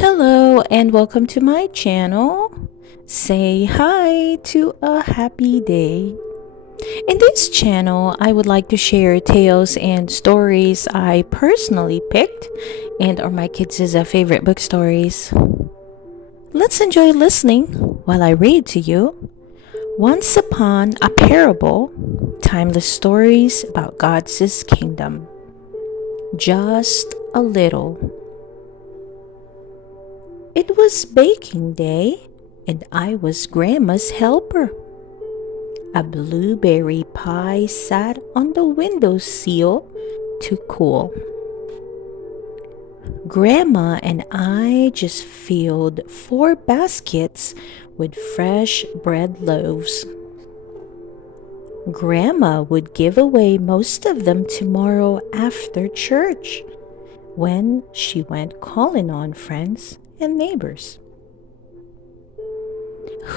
Hello and welcome to my channel. Say hi to a happy day. In this channel, I would like to share tales and stories I personally picked and are my kids' favorite book stories. Let's enjoy listening while I read to you. Once upon a parable, timeless stories about God's kingdom. Just a little. It was baking day, and I was Grandma's helper. A blueberry pie sat on the windowsill to cool. Grandma and I just filled 4 baskets with fresh bread loaves. Grandma would give away most of them tomorrow after church when she went calling on friends and neighbors.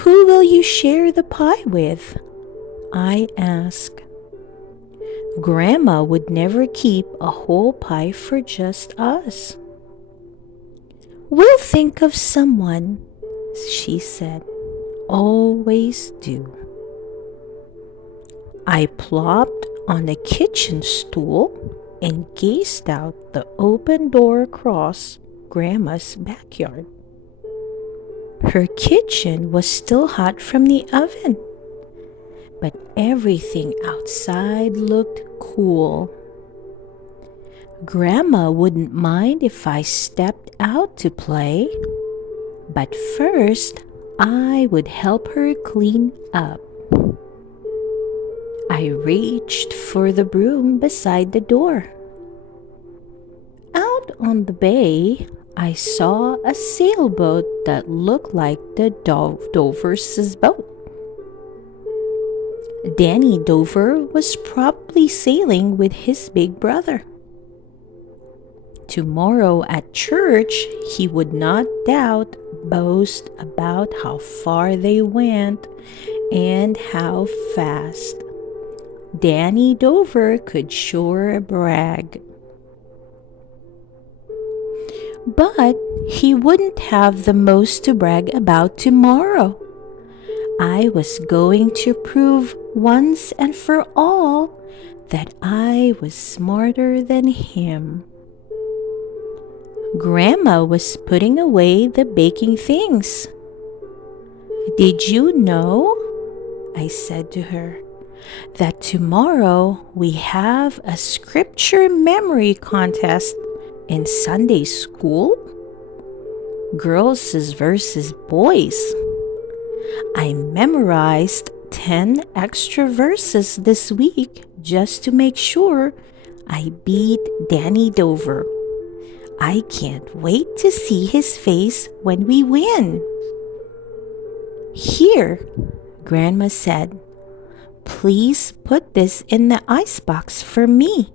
"Who will you share the pie with?" I asked. Grandma would never keep a whole pie for just us. "We'll think of someone," she said. "Always do." I plopped on a kitchen stool and gazed out the open door across Grandma's backyard. Her kitchen was still hot from the oven, but everything outside looked cool. Grandma wouldn't mind if I stepped out to play, but first I would help her clean up. I reached for the broom beside the door. Out on the bay, I saw a sailboat that looked like the Dover's boat. Danny Dover was probably sailing with his big brother. Tomorrow at church, he would not doubt boast about how far they went and how fast. Danny Dover could sure brag. But he wouldn't have the most to brag about tomorrow. I was going to prove once and for all that I was smarter than him. Grandma was putting away the baking things. "Did you know," I said to her, "that tomorrow we have a scripture memory contest in Sunday school? Girls versus boys. I memorized 10 extra verses this week just to make sure I beat Danny Dover. I can't wait to see his face when we win." "Here," Grandma said. "Please put this in the icebox for me."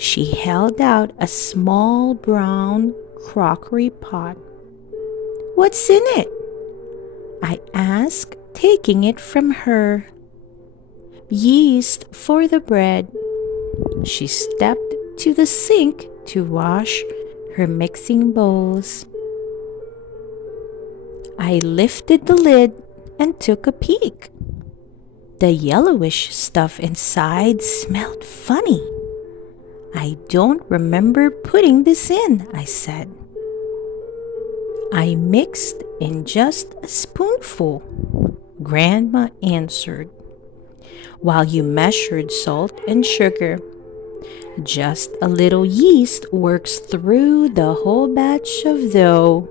She held out a small brown crockery pot. "What's in it?" I asked, taking it from her. "Yeast for the bread." She stepped to the sink to wash her mixing bowls. I lifted the lid and took a peek. The yellowish stuff inside smelled funny. "I don't remember putting this in," I said. "I mixed in just a spoonful," Grandma answered, "while you measured salt and sugar. Just a little yeast works through the whole batch of dough."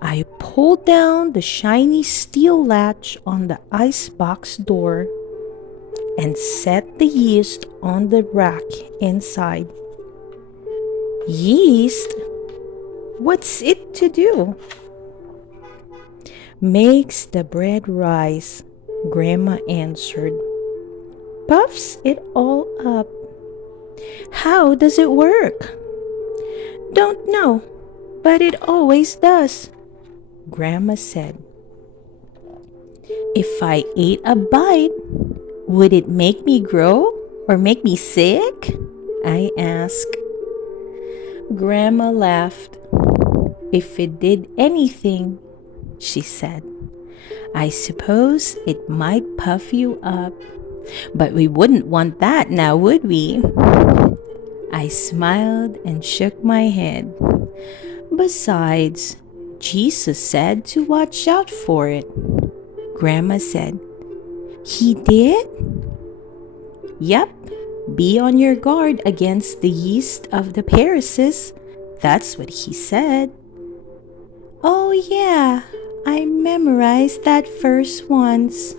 I pulled down the shiny steel latch on the icebox door and set the yeast on the rack inside. "Yeast? What's it to do?" "Makes the bread rise," Grandma answered. "Puffs it all up." "How does it work?" "Don't know, but it always does," Grandma said. "If I ate a bite, would it make me grow or make me sick?" I asked. Grandma laughed. If it did anything, she said, I suppose it might puff you up. But we wouldn't want that now, would we? I smiled and shook my head. Besides, Jesus said to watch out for it. Grandma said, He did? Yep. Be on your guard against the yeast of the Pharisees. That's what he said. Oh yeah, I memorized that verse once.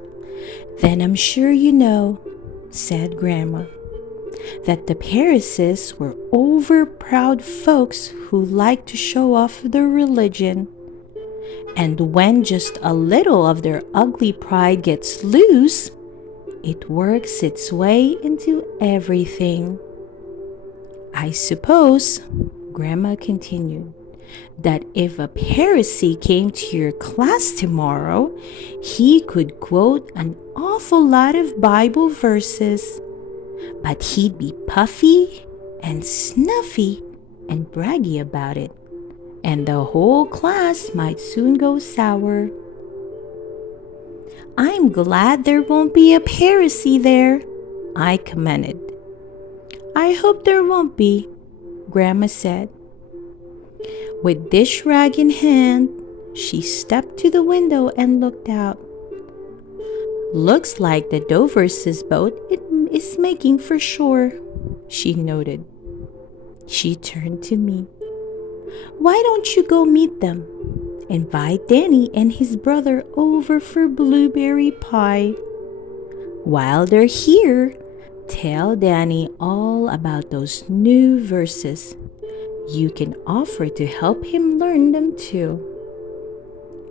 Then I'm sure you know, said Grandma, that the Pharisees were over-proud folks who liked to show off their religion. And when just a little of their ugly pride gets loose, it works its way into everything. I suppose, Grandma continued, that if a Pharisee came to your class tomorrow, he could quote an awful lot of Bible verses, but he'd be puffy and snuffy and braggy about it, and the whole class might soon go sour. I'm glad there won't be a Pharisee there, I commented. I hope there won't be, Grandma said. With dish rag in hand, she stepped to the window and looked out. Looks like the Dovers' boat is making for shore, she noted. She turned to me. Why don't you go meet them? Invite Danny and his brother over for blueberry pie. While they're here, tell Danny all about those new verses. You can offer to help him learn them too.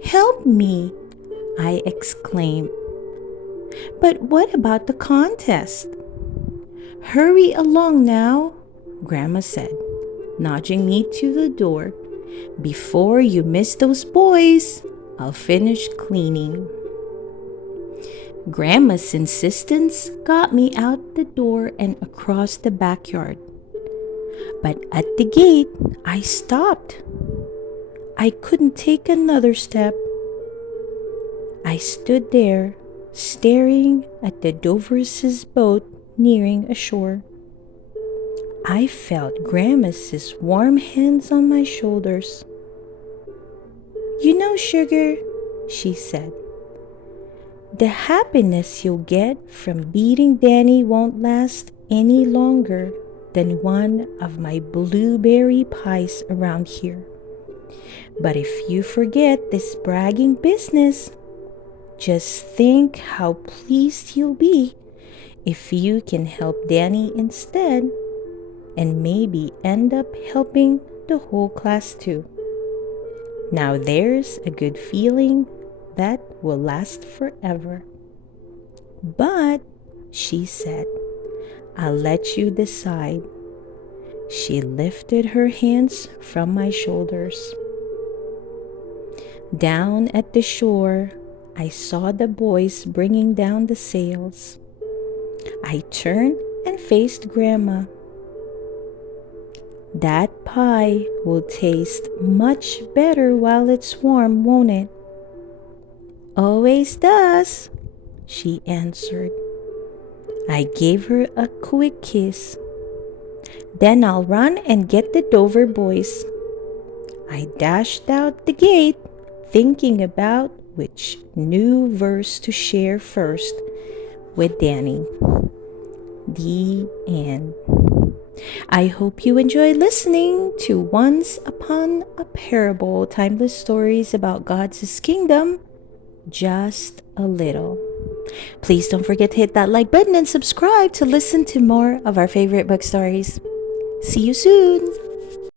Help me, I exclaimed. But what about the contest? Hurry along now, Grandma said, nudging me to the door. Before you miss those boys, I'll finish cleaning. Grandma's insistence got me out the door and across the backyard. But at the gate, I stopped. I couldn't take another step. I stood there, staring at the Dovers' boat nearing ashore. I felt Grandma's warm hands on my shoulders. You know, sugar, she said, the happiness you'll get from beating Danny won't last any longer than one of my blueberry pies around here. But if you forget this bragging business, just think how pleased you'll be if you can help Danny instead, and maybe end up helping the whole class too. Now there's a good feeling that will last forever. But, she said, I'll let you decide. She lifted her hands from my shoulders. Down at the shore, I saw the boys bringing down the sails. I turned and faced Grandma. That pie will taste much better while it's warm, won't it? Always does, she answered. I gave her a quick kiss. Then I'll run and get the Dover boys. I dashed out the gate, thinking about which new verse to share first with Danny. The end. I hope you enjoyed listening to Once Upon a Parable, timeless stories about God's kingdom, just a little. Please don't forget to hit that like button and subscribe to listen to more of our favorite book stories. See you soon!